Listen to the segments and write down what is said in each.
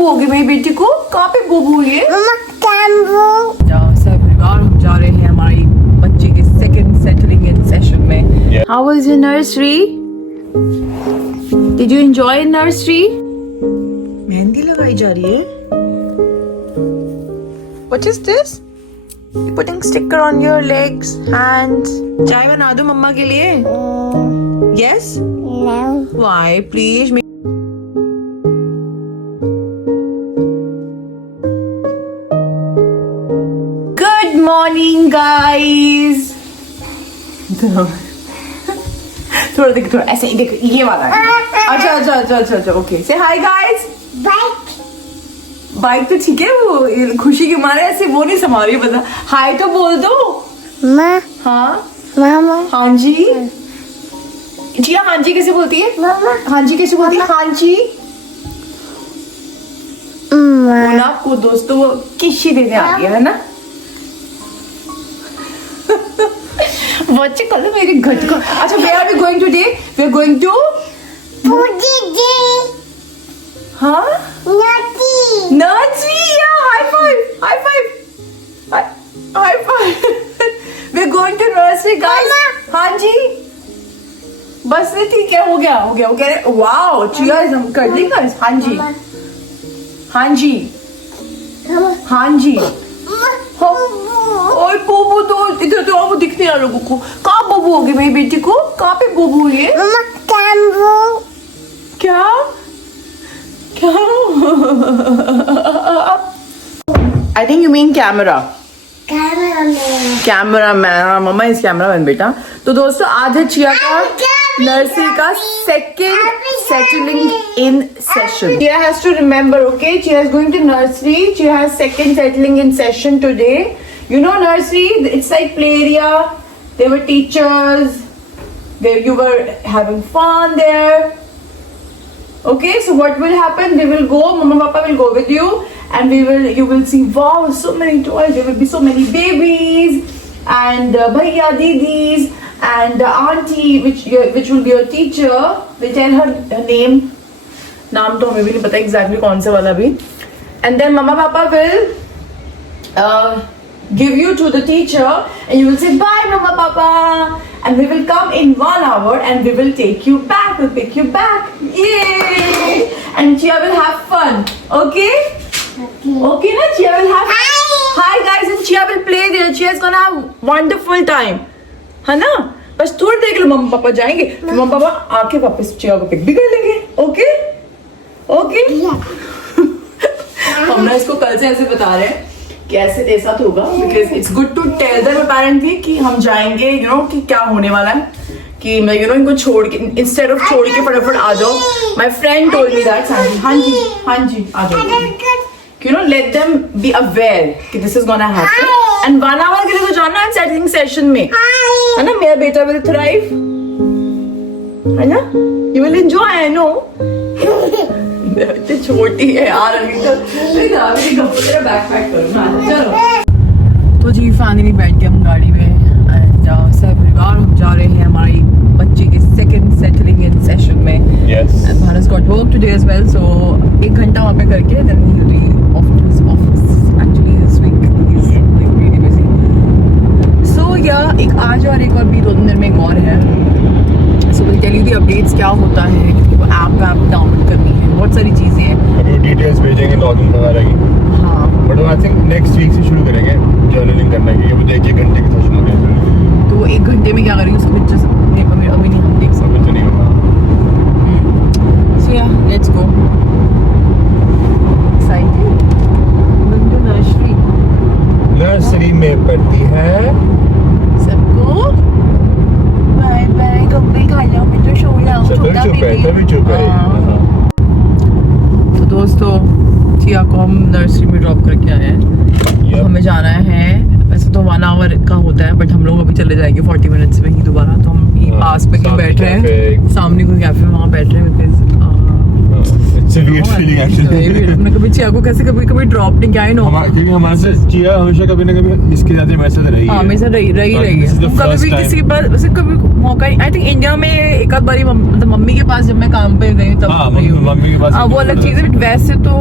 बोबू होगी मेरी बेटी को? कहाँ पे बोबू हुई है? हम जा रहे हैं हमारी बच्चे के सेकंड सेटलिंग इन सेशन में। How was your nursery? Did you enjoy nursery? Mehndi लगाई जा रही है। What is this? You're putting sticker on your legs, hands. चाय बना दो मम्मा के लिए? Yes? No. Why? Please. Good morning, guys. थोड़ा देख, थोड़ा ऐसे देख, ये वाला है। अच्छा, okay. Say hi, guys. Bike. Bike तो ठीक है, वो खुशी के मारे ऐसे वो नहीं संभाल रही, पता। हाय तो बोल दो। माँ। हाँ मामा। हाँ जी। जिया हाँ जी कैसे बोलती है? मामा। हाँ जी कैसे बोलती है? हाँ जी। वो ना आपको दोस्तों वो किसी देने आ गया है ना। बच्चे कल मेरे घर को। अच्छा, where are we going today? We are going to हाँ nursery, yeah, high five. We're going to nursery, guys. हाँ जी, बस ठीक है, हो गया। वाओ, चिया कर दी guys. हाँ जी। ओए बोबू तो इधर तो वो दिखने वाले लोगों को। कहाँ बोबू होगी मेरी बेटी को? कहाँ पे बोबू हुई है? क्या? I think you mean camera. Cameraman. Mumma is cameraman बेटा। तो दोस्तों आज है चिया का नर्सरी का second settling in session. Chia has to remember, okay? Chia is going to nursery. Chia has second settling in session today. You know nursery, it's like play area. There were teachers. You were having fun there. Okay, so what will happen? We will go. Mama, Papa will go with you, and you will see. Wow, so many toys. There will be so many babies, and bhaiya, didis, and auntie, which will be your teacher. Will tell her name. नाम तो हमें भी नहीं पता exactly कौन से वाला भी. And then Mama, Papa will give you to the teacher, and you will say bye, Mama, Papa. And we will come in 1 hour and we will take you back. We'll pick you back. Yay! And Chia will have fun. Okay? Okay, na? Chia will have Hi guys, and Chia will play there. Chia is gonna have wonderful time. है ना? बस थोड़ी देर के लिए मम्मा पापा जाएंगे, फिर मम्मा पापा आके वापस चिया को पिक भी कर लेंगे। ओके? ओके? हम ना इसको कल से ऐसे बता रहे हैं कैसे तेरे साथ होगा, because it's good to tell them apparently कि हम जाएंगे, you know कि क्या होने वाला है, कि मैं इनको छोड़ के instead of छोड़ के फटाफट आ जाओ। My friend told me that. हाँ जी आ जाओ। Let them be aware कि this is gonna happen. And 1 hour के लिए तो जाना है सेटलिंग सेशन में, है ना? मेरा बेटा will thrive, है ना? You will enjoy, I know. छोटी है यार, तेरा बैकपैक करो। चलो तो जी फाइनली बैठ गए हम गाड़ी में, सब परिवार हम जा रहे हैं हमारी बच्चे के सेकंड सेटलिंग इन सेशन में। And Bharat's got work today as well, so 1 घंटा वहाँ पे करके then he'll be off to his office. Actually this week he's like really busy. So yeah, एक आज और एक और भी 2 दिन में एक और है। So we'll tell you the updates क्या होता है, क्योंकि वो ऐप डाउनलोड करनी है, बहुत सारी चीजें हैं। अभी डिटेल्स भेजेंगे लॉगिन वगैरह की। हाँ, but I think next week से शुरू करेंगे जर्नलिंग करने की। वो 1 घंटे के सेशन हो गए, तो 1 घंटे में क्या करेंगे उसको पिक्चर्स अभी नहीं हम देख सकते। तो नहीं होगा। So yeah, let's go. Excited? Going to nursery. Nursery में पढ़ती है सबको बाय बाय। कभी खा जाओ, मैं तो सो जाऊँ। छोटा तभी चुप है। तो दोस्तों चिया को हम नर्सरी में ड्रॉप करके आए हैं। हमें जाना है, वैसे तो 1 hour का होता है, बट हम लोग अभी चले जाएंगे 40 मिनट्स में ही दोबारा। तो हम ये पास पे कहीं बैठ रहे हैं, सामने कोई कैफे में, वहाँ बैठ रहे हैं। It's a weird feeling actually. हमने कभी चिया को कैसे कभी ड्रॉप नहीं किया, क्योंकि हमारे से चिया हमेशा कभी ना कभी इसके साथ हमारे साथ रही है। हमेशा रही है। कभी भी किसी के पास वैसे कभी मौका नहीं। आई थिंक इंडिया में एक आध बारी मतलब मम्मी के पास जब मैं काम पे गई तब मम्मी के पास वो अलग चीज है, वैसे तो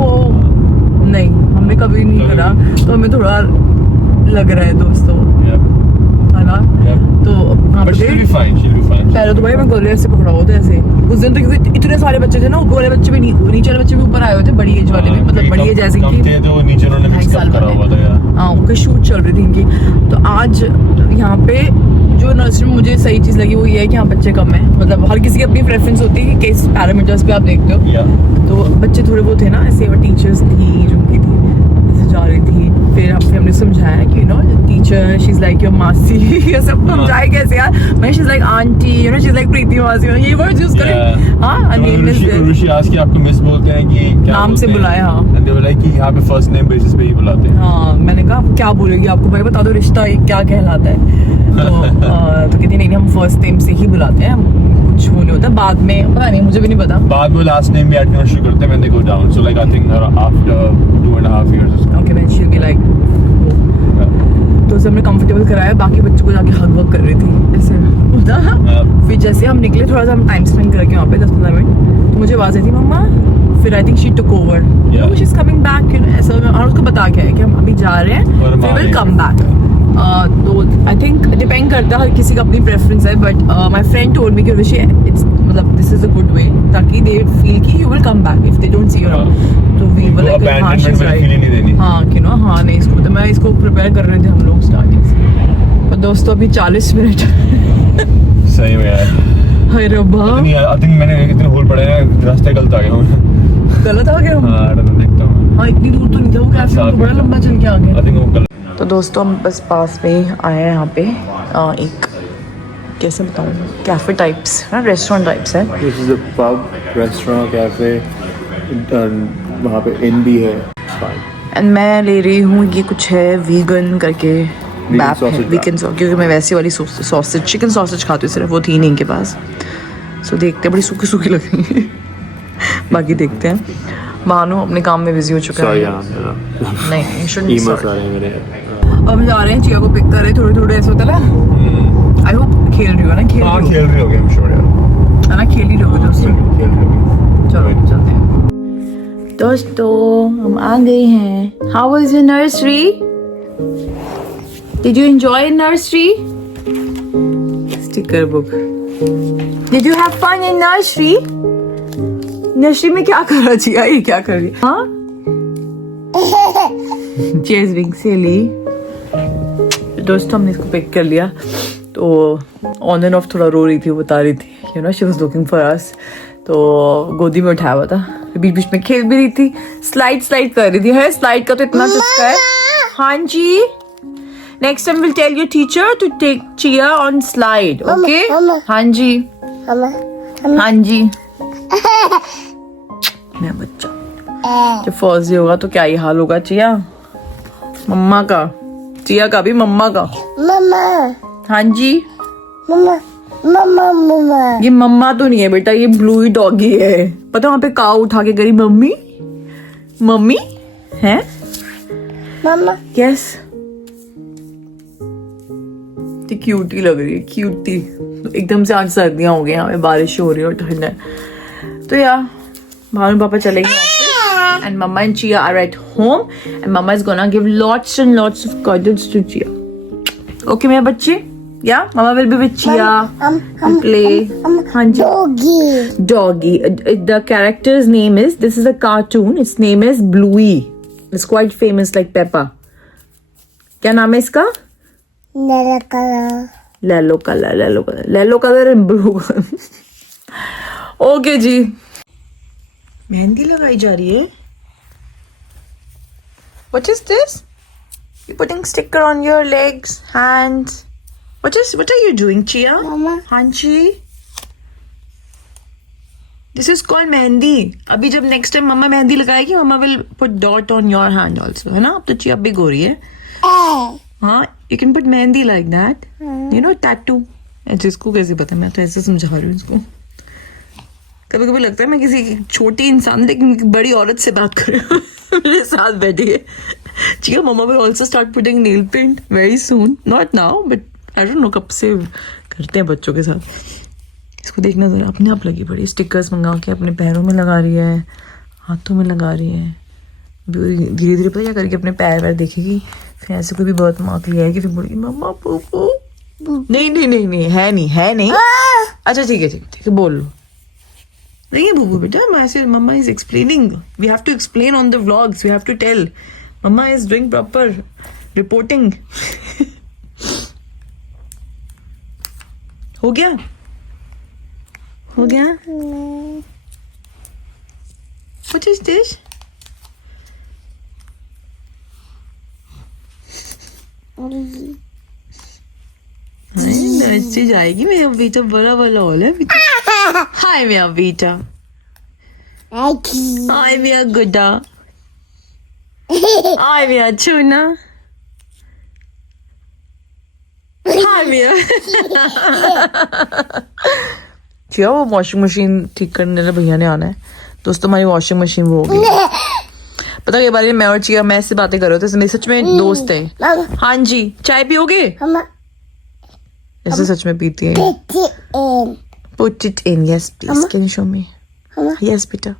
नहीं, हमने कभी नहीं कभी करा, तो हमें थोड़ा लग रहा है दोस्तों, Yep. है ना? Yep. तो वहाँ But पे she'll be fine. She'll be fine. पहले तो भाई मैं गले से पकड़ा हुआ था ऐसे। उस दिन तो क्योंकि इतने सारे बच्चे थे ना, ऊपर वाले बच्चे भी नहीं, नीचे वाले बच्चे भी ऊपर आए हुए थे, बड़ी एज वाले भी, मतलब बड़ी एज ऐसी कम की थे तो नीचे उन्होंने मिक्स साल करा वाले। हुआ था यार। हाँ, उनकी शूट चल रही थी इनकी। तो आज यहाँ पे जो नर्सरी में मुझे सही चीज़ लगी वो ये है कि यहाँ बच्चे कम है, मतलब हर किसी की अपनी प्रेफरेंस होती है कि किस पैरामीटर्स पे आप देखते हो। या तो बच्चे थोड़े वो थे ना ऐसे, और टीचर्स थी जो उनकी थी ऐसे जा रही थी, फिर हमने समझाया कि teacher she is like your मासी, ये सब समझाए कैसे यार, मैं she is like aunty, she is like Preeti मासी, ये वर्ड्स यूज करें। हाँ, ऋषि आज की आपको मिस बोलते हैं कि क्या नाम से बुलाए। हाँ, एंड दे वर लाइक कि यहाँ पे फर्स्ट नेम बेसिस पे ही बुलाते हैं। हाँ, मैंने कहा क्या बोलेगी आपको भाई, बता दो रिश्ता क्या कहलाता है। तो कहती नहीं, हम फर्स्ट नेम से ही बुलाते हैं, कुछ वो नहीं होता, बाद में पता नहीं, मुझे भी नहीं पता। बाद में लास्ट नेम भी ऐड करना शुरू करते हैं when they go down, so like I think after 2.5 years or something. Okay, then she'll be like, तो उसे हमने कंफर्टेबल कराया, बाकी बच्चों को जाके हग वग कर रही थी ऐसे होता। फिर जैसे हम निकले, थोड़ा सा हम टाइम स्पेंड करके वहाँ पे 10-15 मिनट, तो मुझे आवाज़ आई थी मम्मा, फिर I think she took over, she is coming back, ऐसा। और उसको बता के है कि हम अभी जा रहे हैं, वी विल कम बैक। तो आई थिंक डिपेंड करता है, हर किसी का अपनी प्रेफरेंस है, but my friend told me कि ऋषि इट्स मतलब this is a good way, ताकि दे फील कि you will come back if they don't see you around. तो वी वर लाइक हाँ शी इज राइट, हाँ कि हाँ नहीं, इसको तो मैं इसको प्रिपेयर कर रहे थे हम लोग स्टार्टिंग से। और दोस्तों अभी 40 मिनट सही में यार, हाय रब्बा, आई थिंक मैंने इतने होल पड़े हैं, रास्ते गलत आ गए हूँ। गलत आ गया हम। हाँ देखता हूँ। हाँ, इतनी दूर तो नहीं था वो कैफे, तो बड़ा लंबा चल के आ गए। आई थिंक वो गलत। तो दोस्तों हम बस पास में ही आए हैं यहाँ पे, एक कैसे बताऊँ, कैफे टाइप्स है, रेस्टोरेंट टाइप्स है। This is a pub, restaurant, cafe, वहाँ पे इन भी है। एंड मैं ले रही हूँ ये कुछ है वीगन करके बैप है, वीगन सॉस, क्योंकि मैं वैसी वाली सॉसेज, चिकन सॉसेज खाती हूँ सिर्फ, वो थी नहीं इनके पास। सो देखते हैं, बड़ी सूखी सूखी लग रही है। बाकी देखते हैं। मानो अपने काम में बिजी हो चुका है। नहीं, हम जा रहे हैं, चिया को पिक कर रहे, थोड़े थोड़े ऐसा होता है ना। आई होप खेल रही हो ना, खेल रही होगी, आई एम श्योर यार, है ना, खेल ही रहोगे दोस्तों। खेल रही होगी। चलो चलते हैं दोस्तों, हम आ गए हैं। How was your nursery? Did you enjoy nursery? Sticker book. Did you have fun in nursery? Nursery में क्या कर रहा चिया, ये क्या कर रही? हाँ, चेज बिंग सिली। दोस्तों हमने इसको पिक कर लिया, तो ऑन एंड ऑफ थोड़ा रो रही थी, वो बता रही थी she was looking for us, तो गोदी में उठाया हुआ था, बीच बीच में खेल भी रही थी, स्लाइड कर रही थी। है स्लाइड का तो इतना चस्का है। हाँ जी, next time will tell your teacher to take Chia on slide, okay? हाँ जी, हाँ जी। मैं बच्चा जब फर्स्ट डे होगा तो क्या ही हाल होगा चिया, मम्मा का, चिया का भी, मम्मा का। मम्मा, हाँ जी, मम्मा, मम्मा, मम्मा। ये मम्मा तो नहीं है बेटा, ये ब्लू ही डॉगी है। पता वहाँ पे काऊ उठा के करी मम्मी, मम्मी है। मम्मा, यस, क्यूटी लग रही है, क्यूटी। एकदम से आज सर्दियां हो गई, यहाँ पे बारिश हो रही है और ठंड है, तो यार भानु पापा चले गए office, and mamma and Chia are at home, and mamma is gonna give lots and lots of cuddles to Chia. Okay मेरे बच्चे, yeah mamma will be with Chia and play. हाँ जी, doggy. The character's name is, this is a cartoon, its name is Bluey. It's quite famous like Peppa. क्या नाम है इसका? Lello color and blue color. Okay जी, मेहंदी लगाई जा रही है। What is this? You're putting sticker on your legs, hands. What are you doing, Chia? Mama. Hanchi. This is called mehndi. अभी जब next time मम्मा मेहंदी लगाएगी, मम्मा will put dot on your hand also, है ना? अब तो चिया बिग हो रही है। हाँ, you can put mehndi like that. You know, tattoo. जिसको कैसे पता, मैं तो ऐसे समझा रही हूँ इसको। कभी कभी लगता है मैं किसी छोटी इंसान लेकिन बड़ी औरत से बात कर रही हूँ। मेरे साथ बैठी है Chia. Mumma will also start putting nail paint very soon. Not now, but I don't know कब से करते हैं बच्चों के साथ। इसको देखना जरा, अपने आप लगी पड़ी, स्टिकर्स मंगा के अपने पैरों में लगा रही है, हाथों में लगा रही है, धीरे धीरे पता क्या करके अपने पैर वैर देखेगी, फिर ऐसे कोई भी बर्थ मार्क लिया है कि फिर बोलेगी मम्मा पोपो। नहीं नहीं नहीं नहीं है नहीं है नहीं। अच्छा ठीक है ठीक है ठीक है, बोल लो। नहीं है बूबू बेटा, मैं ऐसे mamma is explaining, we have to explain on the vlogs, we have to tell, mamma is doing proper reporting. हो गया हो गया। What is this? नर्सरी जाएगी मेरा बेटा, बड़ा वाला हॉल है। हाय मेरा बेटा, हाय मेरा गुड्डा, हाय मेरा चूना, हाय मेरा। क्या वो वॉशिंग मशीन ठीक करने वाले भैया ने आना है दोस्तों, हमारी वॉशिंग मशीन वो हो गई। पता है बार मैं और चिया मैं से बातें कर रहे थे, मेरे सच में दोस्त है। हाँ जी, चाय पियोगे? ऐसे सच में पीती है। Put it in, yes please. Can you show me? Yes बेटा।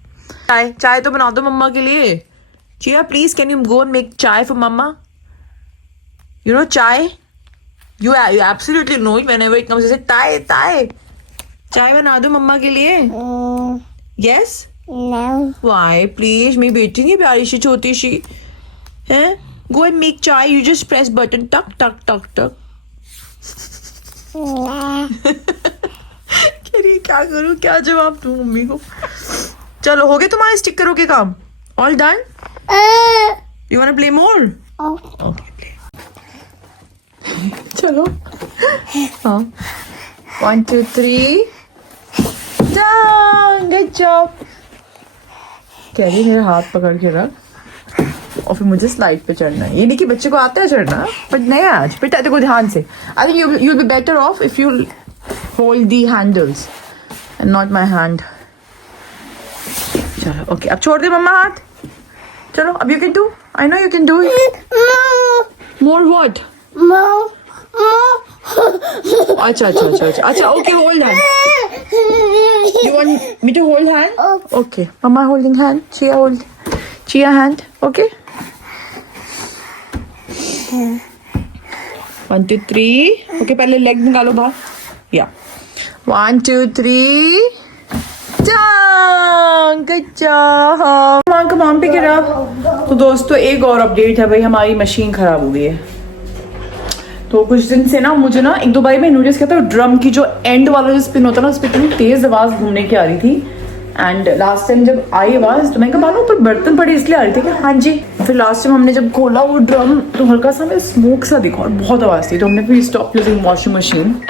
चाय चाय तो बना दो मम्मा के लिए। Chia please can you go and make chai for mama? You know chai? You absolutely know it whenever it comes to say Thai. चाय बना दो मम्मा के लिए। Yes? No. Why? Please, मेरी बेटी नहीं प्यारी सी छोटी सी है। Go and make chai. You just press button. Tuck tuck tuck tuck. कह रही है क्या करूँ, क्या जवाब दूँ मम्मी को। चलो हो गए तुम्हारे स्टिकरों के काम? All done? You wanna play more? Okay, play. चलो हाँ 1 2 3 done, good job। कह रही मेरा हाथ पकड़ के रख और फिर मुझे स्लाइड पे चढ़ना है। ये नहीं कि बच्चे को आता है चढ़ना, बट नहीं आज बेटा देखो ध्यान से। I think you will be better of if you hold the handles and not my hand. चलो ओके, अब छोड़ दे मम्मा हाथ। चलो अब you can do, I know you can do it. More what? अच्छा अच्छा अच्छा अच्छा अच्छा, okay hold hand. You want me to hold hand? Okay. Mama holding hand. Chia hand. Okay. 1 2 3. Okay, पहले leg निकालो बाहर. Yeah. 1 2 3. Done. Good job. Come on, pick it up. तो दोस्तों एक और अपडेट है भाई, हमारी मशीन खराब हो गई है। तो कुछ दिन से ना मुझे ना एक दो बार मैं नोटिस किया था ड्रम की जो एंड वाला जो स्पिन होता है ना, उस पर इतनी तेज आवाज घूमने की आ रही थी। एंड लास्ट टाइम जब आई आवाज तो मैं कहा मानो ऊपर बर्तन पड़े इसलिए आ रही थी कि हाँ जी। फिर लास्ट टाइम हमने जब खोला वो ड्रम तो हल्का सा हमें स्मोक सा दिखा और बहुत आवाज थी, तो हमने फिर stop using washing machine.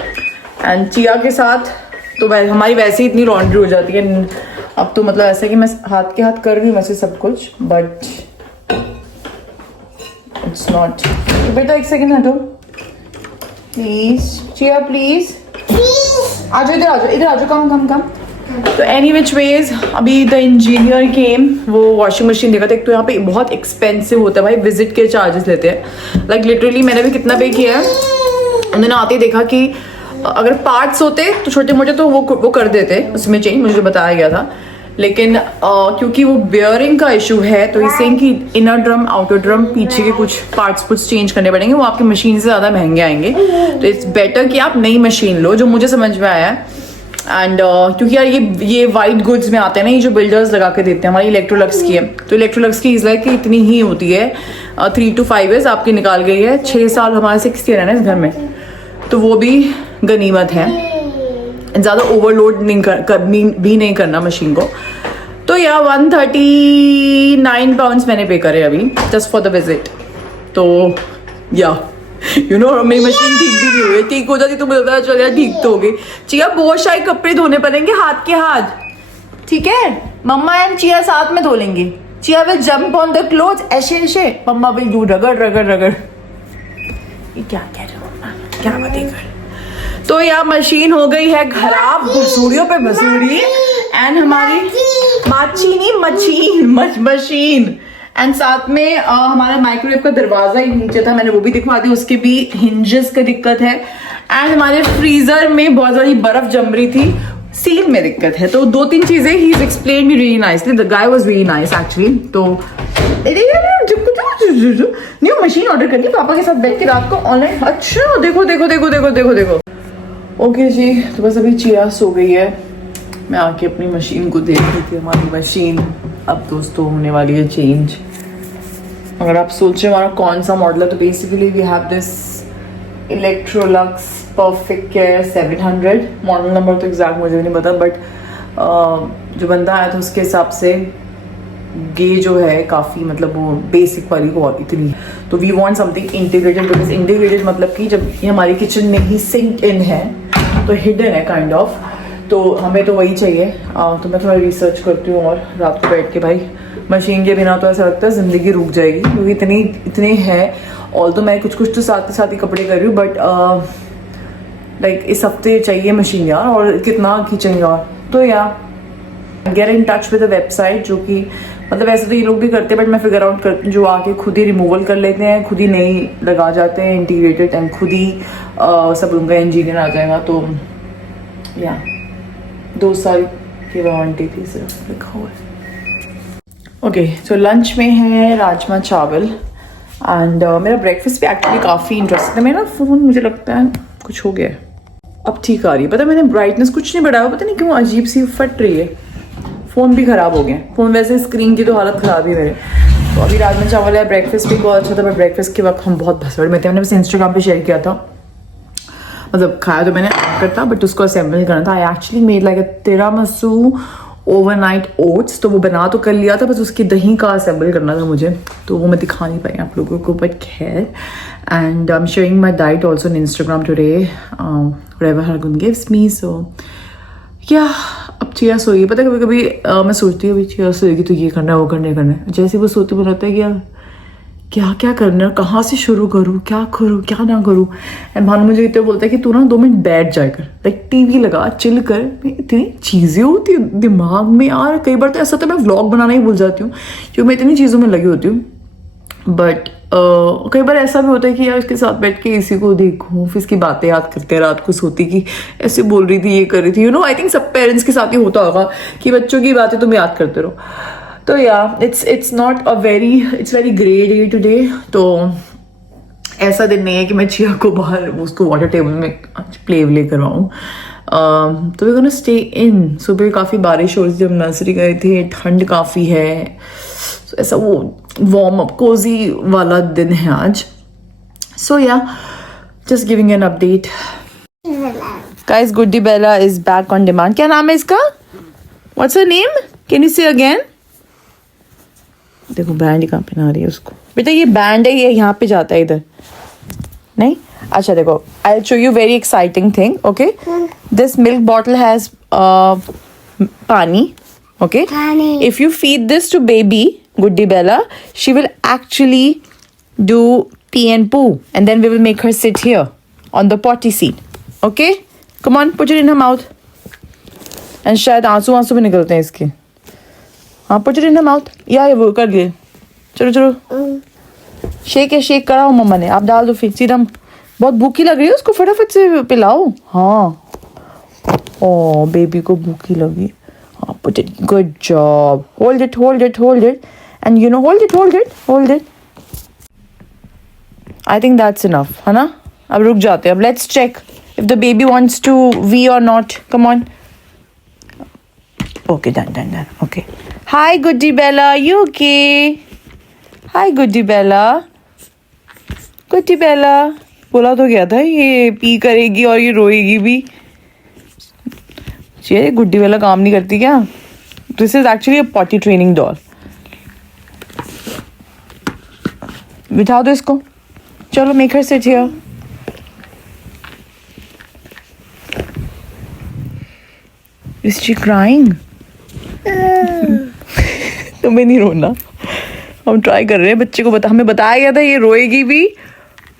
And chia के साथ तो हमारी वैसे ही इतनी लॉन्ड्री हो जाती है अब तो, मतलब ऐसा कि मैं हाथ के हाथ कर रही हूँ वैसे सब कुछ, बट इट्स नॉट। तो बेटा एक सेकेंड हटो प्लीज, चिया प्लीज आ जाओ, इधर आ जाओ, कम। तो एनी विच वेज अभी द इंजीनियर केम, वो वॉशिंग मशीन देखा था। एक तो यहाँ पे बहुत एक्सपेंसिव होता है भाई, विजिट के चार्जेस लेते हैं। लाइक लिटरली मैंने भी कितना पे किया है, उन्होंने आते ही देखा कि अगर पार्ट्स होते तो छोटे मोटे तो वो कर देते उसमें चेंज, मुझे बताया गया था। लेकिन क्योंकि वो बेयरिंग का इशू है तो इसे कि इनर ड्रम आउटर ड्रम पीछे के कुछ पार्ट्स चेंज करने पड़ेंगे, वो आपकी मशीन से ज़्यादा महंगे आएंगे। तो इट्स बेटर कि आप नई मशीन लो, जो मुझे समझ में आया है। एंड क्योंकि यार ये वाइट गुड्स में आते हैं ना, ये जो बिल्डर्स लगा के देते हैं, हमारी इलेक्ट्रोलक्स की है, तो इलेक्ट्रोलक्स की इज लाइक कि इतनी ही होती है 3 to 5 years आपकी निकाल गई है, 6 साल हमारे 6 year है ना इस घर में, तो वो भी गनीमत है। ज़्यादा ओवरलोड भी नहीं करना मशीन को। तो या 139 pounds मैंने पे करे अभी जस्ट फॉर द विजिट। तो या यू नो मेरी मशीन ठीक भी नहीं हुई, ठीक हो जाती तो मुझे पता चल जाए ठीक तो हो गई। चिया बहुत शाही कपड़े धोने पड़ेंगे हाथ के हाथ, ठीक है? मम्मा एंड चिया साथ में धो लेंगे। Chia will jump on the cloth ऐसे, मम्मा विल डू रगड़। ये क्या कह रहे हो मम्मा, क्या बातें कर। तो यार मशीन हो गई है खराब, भसूड़ियों पे भसूड़ी, एंड हमारी मशीन एंड साथ में हमारा माइक्रोवेव का दरवाजा ही नीचे था, मैंने वो भी दिखवा दी, उसके भी हिंजेस का दिक्कत है। एंड हमारे फ्रीजर में बहुत सारी बर्फ जम रही थी, सील में दिक्कत है। तो 2-3 चीजें he is explain me really nicely, the guy was very nice actually. तो न्यू मशीन ऑर्डर कर ली पापा के साथ बैठ के रात को ऑनलाइन। अच्छा देखो देखो देखो देखो देखो देखो। ओके जी, तो बस अभी चिया सो गई है, मैं आके अपनी मशीन को देख रही थी। हमारी मशीन अब दोस्तों होने वाली है चेंज। अगर आप सोच रहे हो हमारा कौन सा मॉडल है, तो basically we have this Electrolux perfect care 700। Model number तो एग्जैक्ट मुझे नहीं पता, बट जो बंदा आया था उसके हिसाब से ये जो है काफ़ी मतलब वो बेसिक वाली को इतनी। तो we want something integrated, because integrated मतलब कि जब ये हमारी किचन में ही सिंक इन है तो हिडन है काइंड ऑफ, तो हमें तो वही चाहिए। तो मैं थोड़ा रिसर्च करती हूँ और रात को बैठ के भाई मशीन के बिना तो ऐसा लगता है ज़िंदगी रुक जाएगी, क्योंकि इतने है। ऑल तो मैं कुछ तो साथ ही कपड़े कर रही हूँ, बट लाइक इस हफ्ते चाहिए मशीन यार, और कितना किचन यार। तो यार get in touch with the website, जो कि मतलब वैसे तो ये लोग भी करते हैं, बट मैं फिगर आउट करती हूँ जो आके खुद ही रिमूवल कर लेते हैं, खुद ही नहीं लगा जाते हैं इंटीग्रेटेड, एंड खुद ही सब उनका इंजीनियर आ जाएगा। तो या 2 साल की वारंटी थी सिर्फ लिखा हुआ है। ओके, तो लंच में है राजमा चावल, एंड मेरा ब्रेकफास्ट भी एक्चुअली काफ़ी इंटरेस्टिंग है। मेरा फ़ोन मुझे लगता है कुछ हो गया है, अब ठीक आ रही है। पता है मैंने ब्राइटनेस कुछ नहीं बढ़ाया, पता नहीं क्यों अजीब सी फट रही है। फ़ोन भी ख़राब हो गया, फ़ोन वैसे स्क्रीन की तो हालत ख़राब ही मेरे। तो अभी राजमा चावल है, ब्रेकफास्ट भी बहुत अच्छा था, बट ब्रेकफास्ट के वक्त हम बहुत भसड़ में थे। मैंने बस इंस्टाग्राम पे शेयर किया था, मतलब खाया तो मैंने करता, बट उसको असेंबल करना था। I actually made like a tiramisu overnight oats, तो वो बना तो कर लिया था, बस उसकी दही का असेंबल करना था मुझे, तो वो मैं दिखा नहीं पाई आप लोगों को, बट खैर। And I am sharing my diet also in Instagram today, wherever Hargun gives me. So क्या अब चिया सोई, पता है कभी कभी मैं सोचती हूँ अभी चिया सोएगी तो ये करना है वो करना है, जैसे वो सोती मुझे लगता है कि यार क्या क्या करना है, कहाँ से शुरू करूँ, क्या करूँ क्या ना करूँ। एंड भानु मुझे इतना बोलता है कि तू ना 2 मिनट बैठ जाए कर, लाइक टीवी लगा चिल कर। इतनी चीज़ें होती हैं दिमाग में यार, कई बार तो ऐसा तो मैं व्लॉग बनाना ही भूल जाती हूँ क्योंकि मैं इतनी चीज़ों में लगी होती हूँ। बट कई बार ऐसा भी होता है कि यार इसके साथ बैठ के इसी को देखूँ, फिर इसकी बातें याद करते रात को सोती कि ऐसे बोल रही थी ये कर रही थी। यू नो, आई थिंक सब पेरेंट्स के साथ ही होता होगा कि बच्चों की बातें तुम याद करते रहो। तो या it's not a very grey day today. तो ऐसा दिन नहीं है कि मैं चिया को बाहर उसको वाटर टेबल में प्ले करवाऊँ। तो वी गोना स्टे इन। सुबह काफ़ी बारिश हो रही थी जब नर्सरी गए थे, ठंड काफ़ी है, so, ऐसा वो वार्म अप कोजी वाला दिन है आज। So yeah just giving an update. Guys, Guddi Bella is back on demand. क्या नाम है इसका? What's her name? Can you say again? देखो बैंड कहाँ पहना रही है उसको। बेटा ये बैंड है, ये यहाँ पे जाता है, इधर नहीं। अच्छा देखो, I will show you very exciting thing. Okay, this milk bottle has पानी. Okay, if you feed this to baby Goody Bella, she will actually do pee and poo, and then we will make her sit here on the potty seat. Okay, come on, put it in her mouth. And शायद आंसू भी निकलते हैं इसके। हाँ, put it in her mouth. या वो कर लिए। चलो शेक कराओ मम्मा ने। आप डाल दो फिर सीधा। बहुत भूखी लग रही है उसको, फटाफट से पिलाओ। हाँ, ओ बेबी को भूखी लगी। Put it. Good job. Hold it. And you know, hold it. I think that's enough, है ना? अब रुक जाते हैं। अब let's check if the baby wants to wee or not. Come on. Okay, done. Okay. Hi, Goody Bella. You okay? Hi, Goody Bella. बोला तो क्या था, ये पी करेगी और ये रोएगी भी। ये गुड्डी वाला काम नहीं करती क्या? This is actually a potty training doll. बिठा दो इसको। चलो, make her sit here. Is she crying? तुम्हें नहीं रोना, हम ट्राई कर रहे हैं बच्चे को हमें बताया गया था ये रोएगी भी,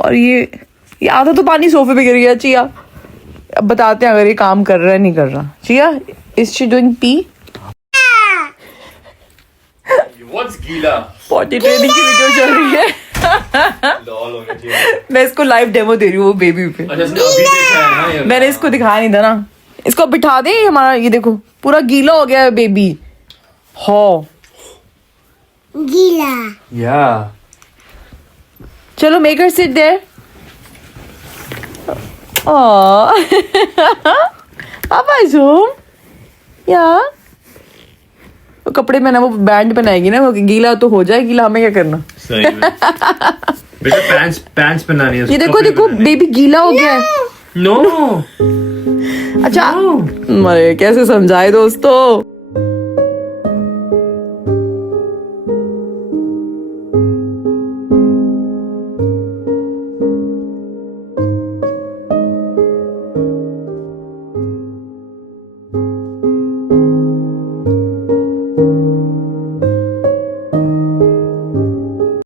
और ये आधा तो पानी सोफे पे गिर गया। चिया, अब बताते हैं अगर ये काम कर रहा है नहीं कर रहा। Chia, is she doing P? Potty training की वीडियो चल रही है। मैं इसको लाइव डेमो दे रही हूँ वो बेबी पे। मैंने इसको दिखाया नहीं था ना। इसको बिठा दे, हमारा ये देखो पूरा गीला हो गया है बेबी। हो गीला। या चलो मेक हर सिट देयर। पापा इज होम। या वो कपड़े में ना, वो बैंड बनाएगी ना, वो गीला तो हो जाए गीला, हमें क्या करना। सही में। बेटा पैंट्स पहनानी है। ये देखो देखो बेबी गीला हो गया है। नो अच्छा अरे कैसे समझाए दोस्तों।